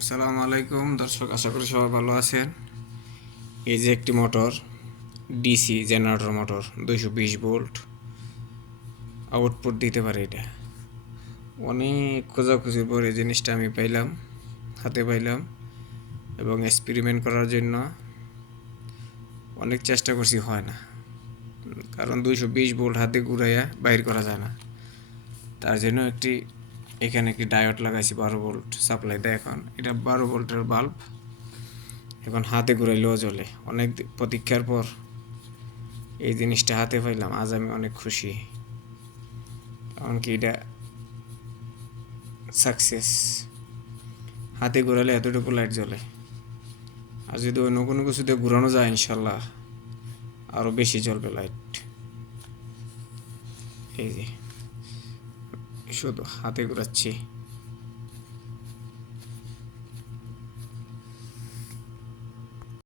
আসসালামু আলাইকুম দর্শক, আশা করি সবাই ভালো আছেন। এই যে একটি motor, DC generator motor, 220 volt output দিতে পারে। এটা অনেক খোঁজাখুঁজির পরে জিনিসটা আমি পাইলাম, হাতে পাইলাম, এবং এক্সপেরিমেন্ট করার জন্য অনেক চেষ্টা করছি, হয় না। কারণ 220 ভোল্ট হাতে ঘুরাইয়া বাইর করা যায় না। তার জন্য এখানে একটি ডায়োড লাগাইছি, 12 ভোল্ট সাপ্লাই দেয়। এখন এটা 12 ভোল্টের বাল্ব, এখন হাতে ঘুরাইলেও জ্বলে। অনেক প্রতীক্ষার পর এই জিনিসটা হাতে পাইলাম। আজ আমি অনেক খুশি, কারণ কি এটা সাকসেস। হাতে ঘোরালে এতটুকু লাইট জ্বলে, আর যদি অন্য কোনো কিছুতে ঘুরানো যায় ইনশাল্লাহ আরও বেশি জ্বলবে লাইট। এই যে শুধু হাতে ঘুরাচ্ছি।